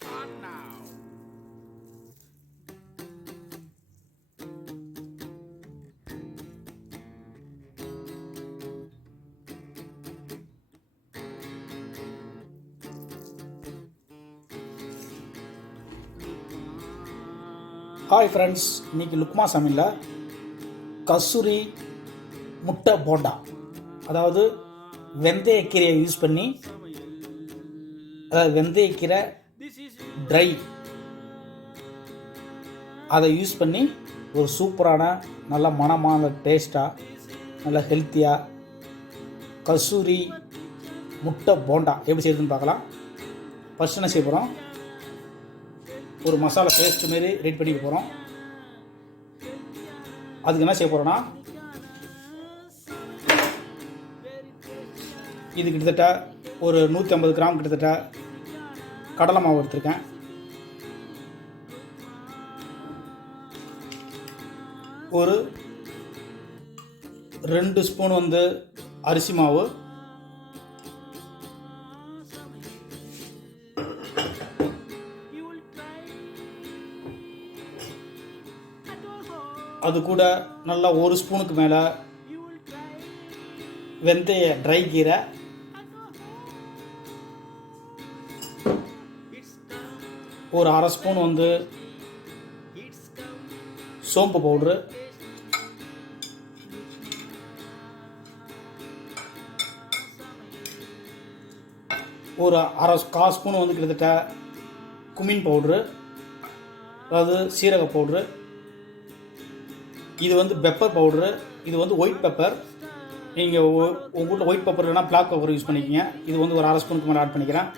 start now. Hi friends, இன்றைக்கி லுக்மா சமையலில் கஸ்தூரி முட்டை போண்டா, அதாவது வெந்தயக்கீரையை யூஸ் பண்ணி, அதாவது வெந்தயக்கீரை ட்ரை அதை யூஸ் பண்ணி ஒரு சூப்பரான நல்ல மணமான டேஸ்ட்டாக நல்ல ஹெல்த்தியாக கஸ்தூரி முட்டை போண்டா எப்படி செய்யுதுன்னு பார்க்கலாம். ஃபஸ்ட் என்ன செய்ய போகிறோம், ஒரு மசாலா பேஸ்ட் மாரி ரெடி பண்ணிக்க போகிறோம். அதுக்கு என்ன செய்ய போகிறோன்னா, இது கிட்டத்தட்ட ஒரு 150 கிராம் கிட்டத்தட்ட கடலை மாவு எடுத்திருக்கேன். ஒரு 2 ஸ்பூன் அரிசி மாவு, அது கூட நல்லா 1 ஸ்பூனுக்கு மேலே வெந்தய ட்ரை கீரை, ஒரு அரை ஸ்பூன் சோம்பு பவுட்ரு, ஒரு கால் ஸ்பூன் கிட்டத்தட்ட குமின் பவுட்ரு, அதாவது சீரக பவுட்ரு. இது பெப்பர் பவுட்ரு, இது ஒயிட் பெப்பர். நீங்கள் உங்கள் வீட்டில் ஒயிட் பெப்பர் இல்லைனா பிளாக் பெப்பர் யூஸ் பண்ணிக்கிங்க. இது ஒரு அரை ஸ்பூனுக்கு மேலே ஆட் பண்ணிக்கிறேன்.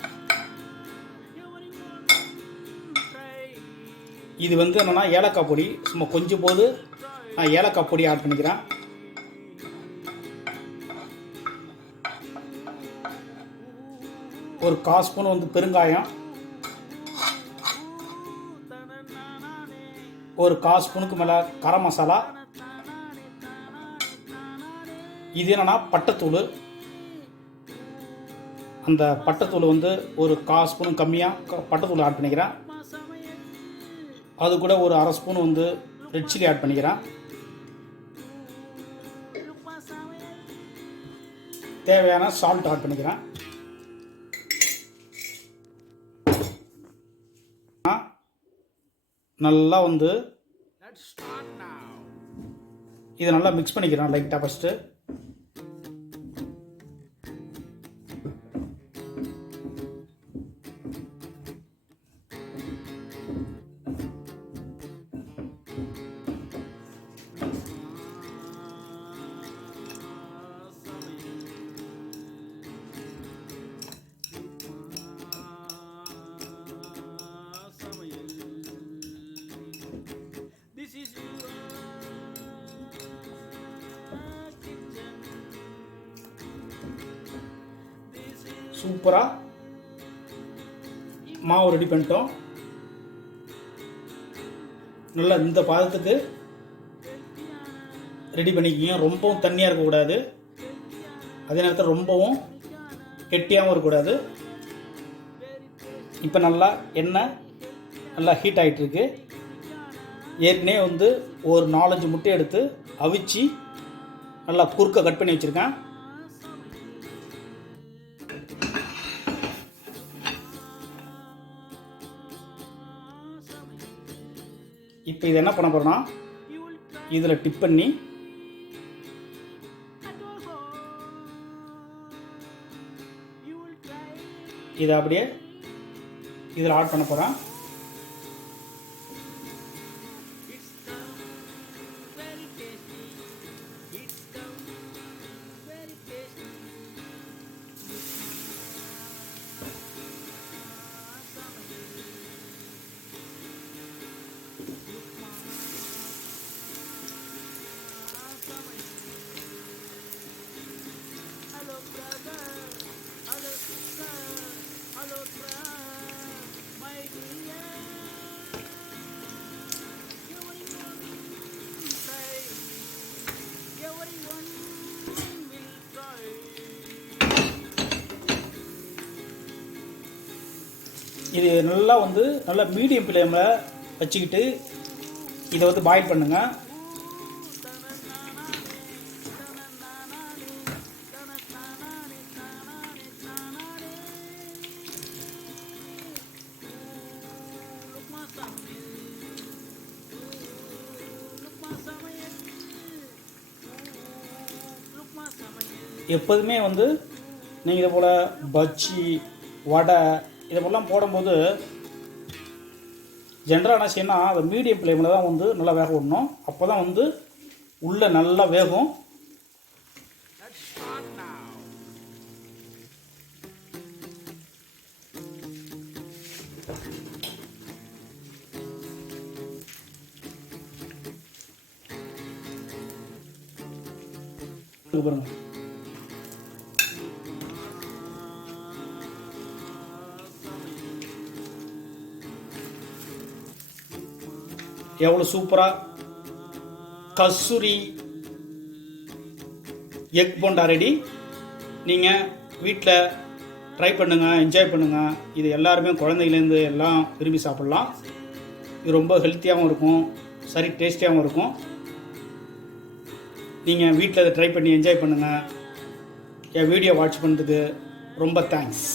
இது என்னென்னா ஏலக்காய் பொடி, சும்மா கொஞ்சம் போது நான் ஏலக்காய் பொடி ஆட் பண்ணிக்கிறேன். ஒரு கால் ஸ்பூன் பெருங்காயம், ஒரு கால் ஸ்பூனுக்கு மேலே கரம் மசாலா. இது என்னென்னா பட்டைத்தூள். அந்த பட்டைத்தூள் ஒரு கால் ஸ்பூன் கம்மியாக பட்டைத்தூள் ஆட் பண்ணிக்கிறேன். அது கூட ஒரு அரை ஸ்பூன் ரெட் சில்லி ஆட் பண்ணிக்கிறேன். தேவையான சால்ட் ஆட் பண்ணிக்கிறேன். நல்லா இதை நல்லா மிக்ஸ் பண்ணிக்கிறேன் லைட்டாக ஃபஸ்ட்டு. சூப்பராக மாவு ரெடி பண்ணிட்டோம். நல்லா இந்த பாதத்துக்கு ரெடி பண்ணிக்கிங்க. ரொம்பவும் தண்ணியாக இருக்கக்கூடாது, அதே நேரத்தில் ரொம்பவும் கெட்டியாகவும் இருக்கக்கூடாது. இப்போ நல்லா எண்ணெய் நல்லா ஹீட் ஆகிட்டுருக்கு. ஏற்கனவே ஒரு 4-5 முட்டை எடுத்து அவிச்சு நல்லா குறுக்க கட் பண்ணி வச்சுருக்கேன். இப்போ இது என்ன பண்ண போகிறோன்னா, இதில் டிப் பண்ணி இதை அப்படியே இதில் ஆட் பண்ண போகிறேன். இது நல்லா நல்லா மீடியம் ஃப்ளேமில் வச்சுக்கிட்டு இதை பாயில் பண்ணுங்கள். எப்போதுமே நீங்கள் இதை போல் பஜ்ஜி வடை இதை போலாம் போடும்போது ஜென்ரலாக என்ன செய்யணும்னா அதை மீடியம் ஃப்ளேமில் தான் நல்லா வேக விடணும். அப்போ தான் உள்ளே நல்லா வேகும். பாருங்க, எவ்வளோ சூப்பராக கஸ்தூரி எக் போண்டா ரெடி. நீங்கள் வீட்டில் ட்ரை பண்ணுங்கள், என்ஜாய் பண்ணுங்கள். இது எல்லாருமே குழந்தைங்கலேருந்து எல்லாம் விரும்பி சாப்பிட்லாம். இது ரொம்ப ஹெல்த்தியாகவும் இருக்கும், சரி டேஸ்டியாகவும் இருக்கும். நீங்கள் வீட்டில் இதை ட்ரை பண்ணி என்ஜாய் பண்ணுங்கள். என் வீடியோ வாட்ச் பண்ணுறதுக்கு ரொம்ப தேங்க்ஸ்.